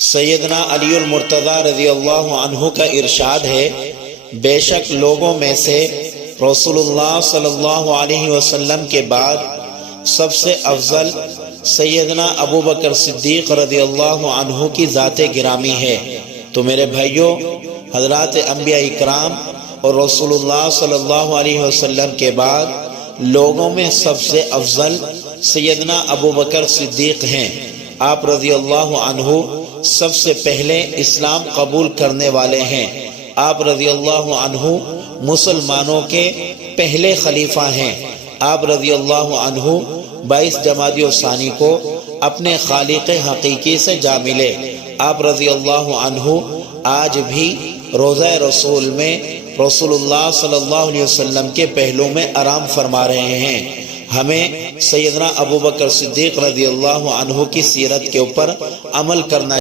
سیدنا علی المرتضی رضی اللہ عنہ کا ارشاد ہے، بے شک لوگوں میں سے رسول اللہ صلی اللہ علیہ وسلم کے بعد سب سے افضل سیدنا ابو بکر صدیق رضی اللہ عنہ کی ذات گرامی ہے۔ تو میرے بھائیوں، حضرات انبیاء اکرام اور رسول اللہ صلی اللہ علیہ وسلم کے بعد لوگوں میں سب سے افضل سیدنا ابو بکر صدیق ہیں۔ آپ رضی اللہ عنہ سب سے پہلے اسلام قبول کرنے والے ہیں۔ آپ رضی اللہ عنہ مسلمانوں کے پہلے خلیفہ ہیں۔ آپ رضی اللہ عنہ 22 جمادی الثانی کو اپنے خالق حقیقی سے جا ملے۔ آپ رضی اللہ عنہ آج بھی روضہ رسول میں رسول اللہ صلی اللہ علیہ وسلم کے پہلو میں آرام فرما رہے ہیں۔ ہمیں سیدنا ابو بکر صدیق رضی اللہ عنہ کی سیرت کے اوپر عمل کرنا